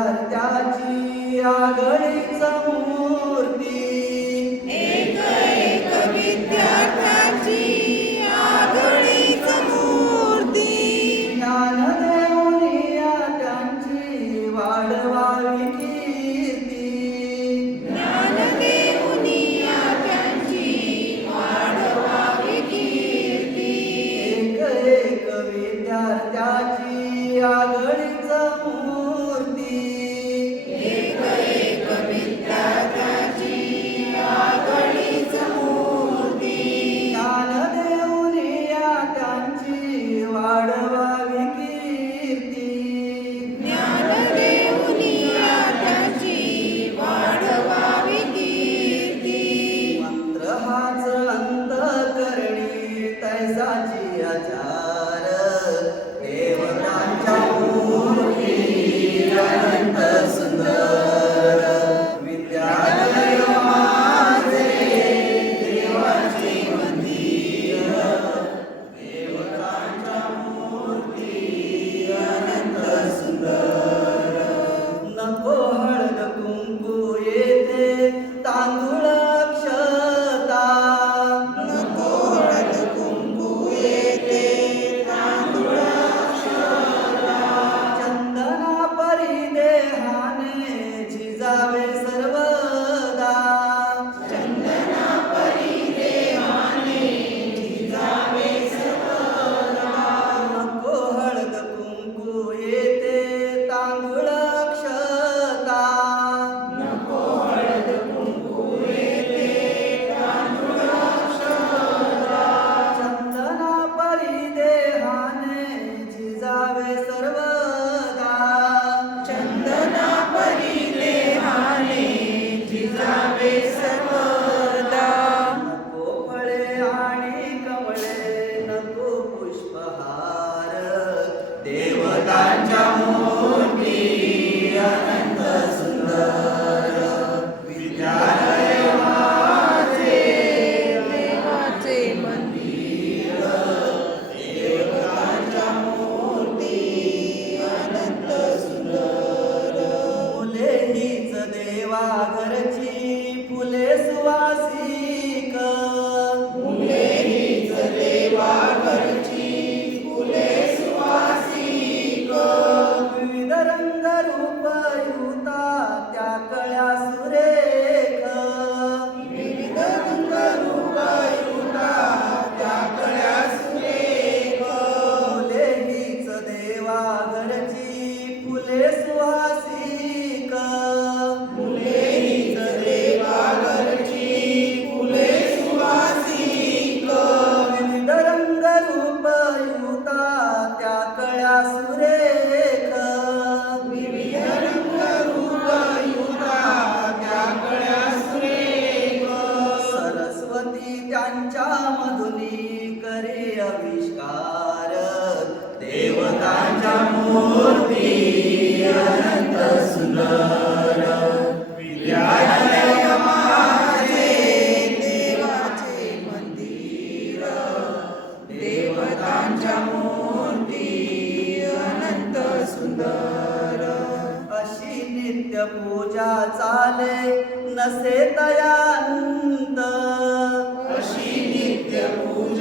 त्याची आगळीचा मूर्ती. एक एक विद्यार्थ्याची आगळीच मूर्ती. ज्ञान देऊनी त्यांची वाढवावी कीर्ती. ज्ञान देऊनी एक एक विद्यार्थ्याची त्यांच्या मधुनी करे आविष्कार. देवतांच्या मूर्ती अनंत सुंदर. देवाचे मंदिर. देवतांच्या मूर्ती अनंत सुंदर. अशी नित्य पूजा चाले नसे दयांत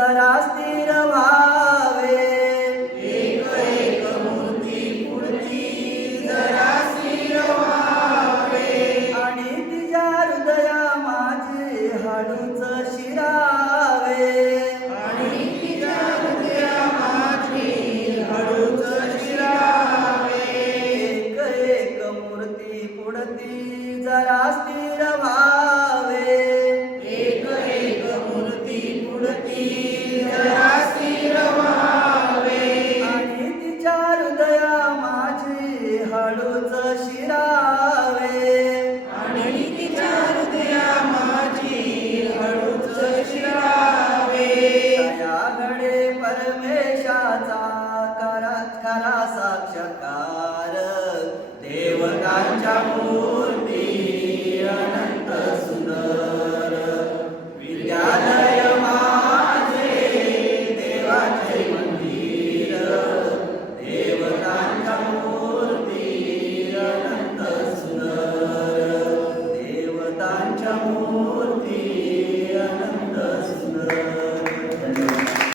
जरा स्थिर व्हावे. एक एक मूर्ती पुढती जरा स्थिर व्हावे आणि तिच्या हृदया माझे हाडूच शिरावे. आणि तिच्या हृदया माझी हळूच शिरावे एक एक मूर्ती पुढती जरा स्थिर व्हावे करा